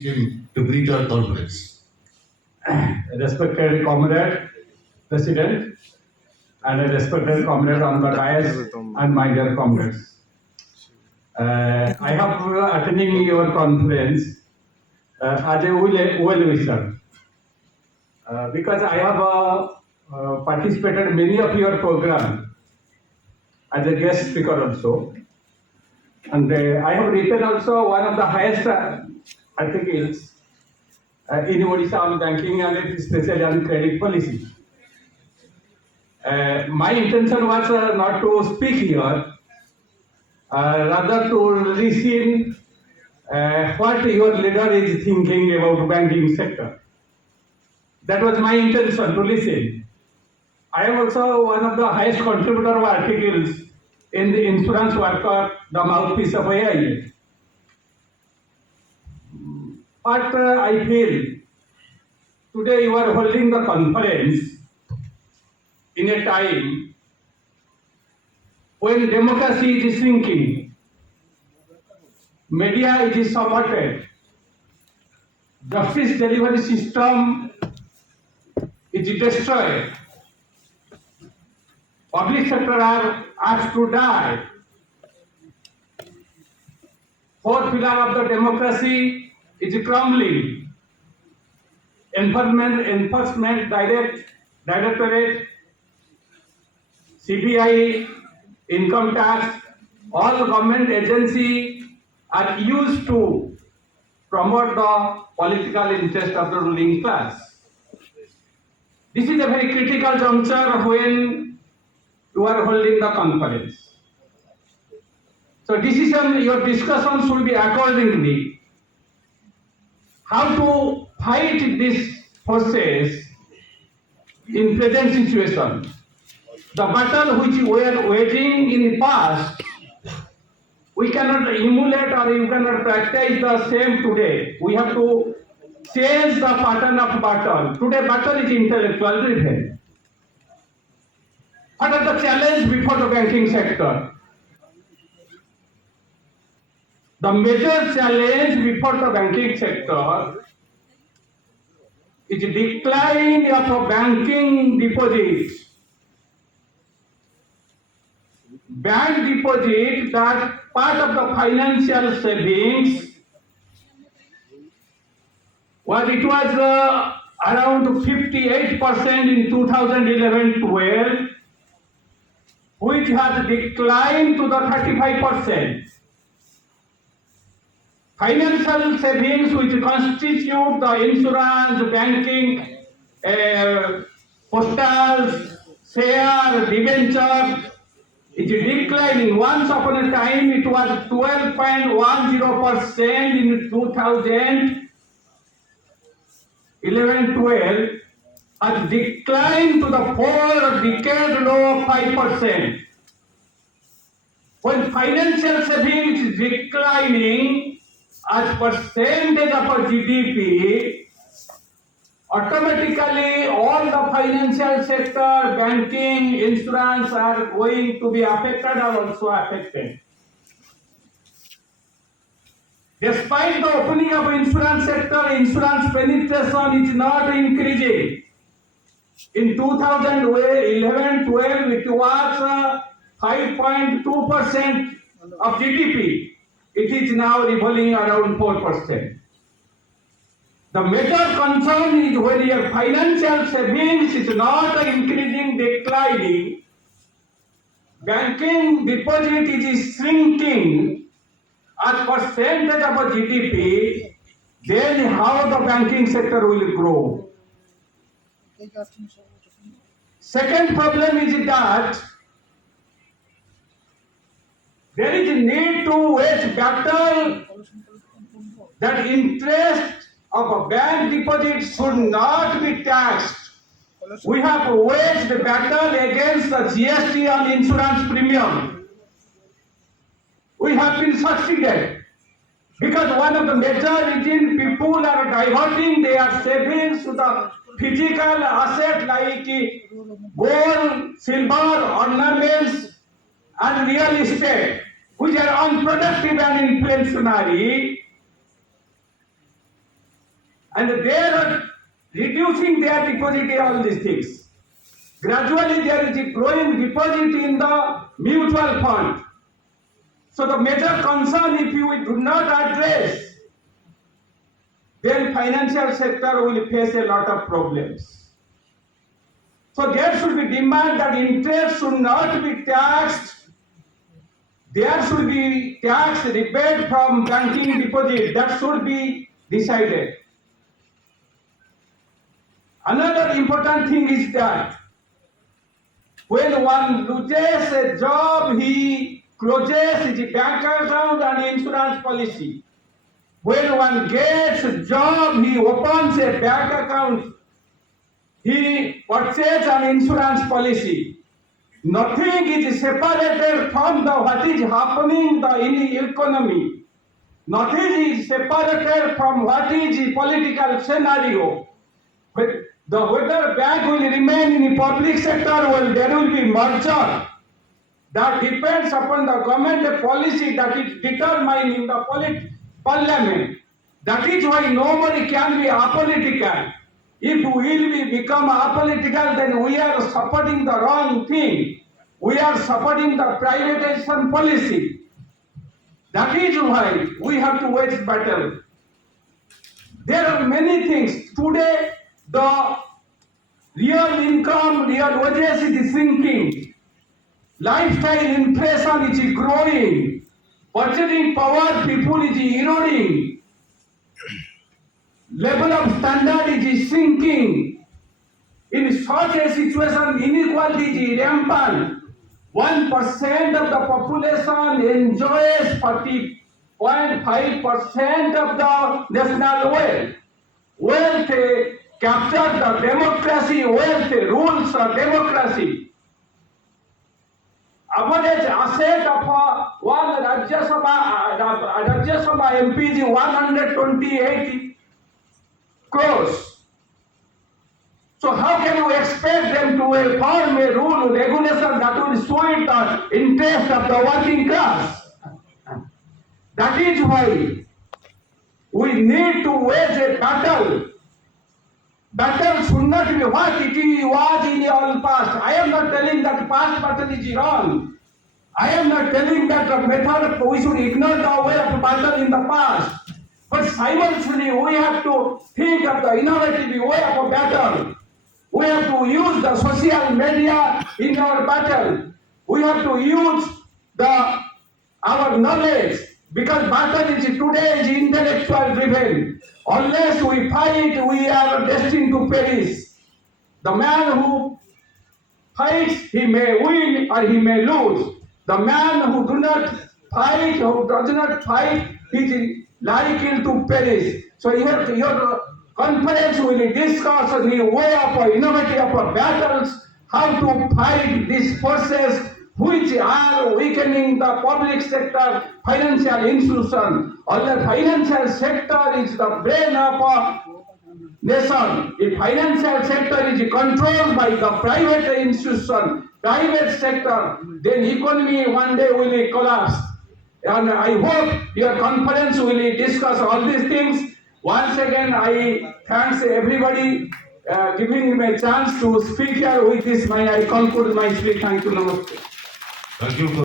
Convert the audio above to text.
him to greet our conference. Respected comrade, president, and a respected comrade on the dais, and my dear comrades. I have attending your conference as a well-wisher because I have participated many of your program as a guest speaker also, and I have written also one of the highest articles in Odisha on banking and especially on credit policy. My intention was not to speak here, rather to listen what your leader is thinking about banking sector. That was my intention, to listen. I am also one of the highest contributor of articles in the insurance worker, the mouthpiece of AIA. But I feel today you are holding the conference in a time when democracy is shrinking, media is subverted, justice delivery system is destroyed, public sector are asked to die, fourth pillar of the democracy is crumbling, enforcement directorate, CBI, income tax, all government agencies are used to promote the political interest of the ruling class. This is a very critical juncture when you are holding the conference. So your discussion should be accordingly how to fight these forces in present situation. The battle which we are waging in the past, we cannot emulate or you cannot practice the same today. We have to change the pattern of battle. Today battle is intellectual driven. What are the challenges before the banking sector? The major challenge before the banking sector is decline of banking deposits. Bank deposit, that part of the financial savings, it was around 58% in 2011-12, which has declined to the 35%. Financial savings, which constitute the insurance, banking, postals, share, debenture, it is declining. Once upon a time, it was 12.10% in 2011-12, has declined to the 4-decade low of 5%. When financial savings is declining as percentage of our GDP, automatically all the financial sector, banking, insurance are going to be affected or also affected. Despite the opening of insurance sector, insurance penetration is not increasing. In 2011-12, it was 5.2% of GDP. It is now revolving around 4%. The major concern is when your financial savings is not increasing, declining, banking deposit is shrinking as percentage of a GDP, then how the banking sector will grow? Second problem is that there is a need to wage battle that interest of a bank deposit should not be taxed. We have waged the battle against the GST on insurance premium. We have been succeeded because one of the major reasons people are diverting their savings to the physical asset like gold, silver, ornaments, and real estate, which are unproductive and inflationary. and they are reducing their deposit in all these things. Gradually, there is a growing deposit in the mutual fund. So the major concern, if we do not address, then financial sector will face a lot of problems. So there should be demand that interest should not be taxed. There should be tax rebate from banking deposit. That should be decided. Another important thing is that when one loses a job, he closes his bank account and insurance policy. When one gets a job, he opens a bank account. He purchases an insurance policy. Nothing is separated from what is happening in the economy. Nothing is separated from what is the political scenario. But whether bank will remain in the public sector or there will be merger, that depends upon the government policy that is determined in the parliament. That is why nobody can be apolitical. If we will become apolitical, then we are supporting the wrong thing. We are supporting the privatization policy. That is why we have to wage battle. There are many things. Today, the real income, real wages is sinking. Lifestyle inflation is growing. Purchasing power people is eroding. Level of standard is sinking. In such a situation, inequality is rampant. 1% of the population enjoys 40.5% of the national wealth. Wealth captures the democracy, wealth rules the democracy. Average asset of one Rajya Sabha MP is 128 crores. So how can you expect them to form a rule, regulation that will suit the interest of the working class? That is why we need to wage a battle. Battle should not be what it was in the past. I am not telling that past battle is wrong. I am not telling that the method we should ignore the way of battle in the past. But simultaneously, we have to think of the innovative way of battle. We have to use the social media in our battle. We have to use our knowledge, because battle is today is intellectual driven. Unless we fight, we are destined to perish. The man who fights, he may win or he may lose. The man who does not fight, he is likely to perish. So your conference will discuss a new way of innovative battles, how to fight these forces which are weakening the public sector financial institution. Or the financial sector is the brain of a nation. If financial sector is controlled by the private institution, private sector, then economy one day will collapse. And I hope your conference will discuss all these things. Once again, I thanks everybody giving me a chance to speak here. With this, I conclude my speech. Thank you. Namaste. Thank you.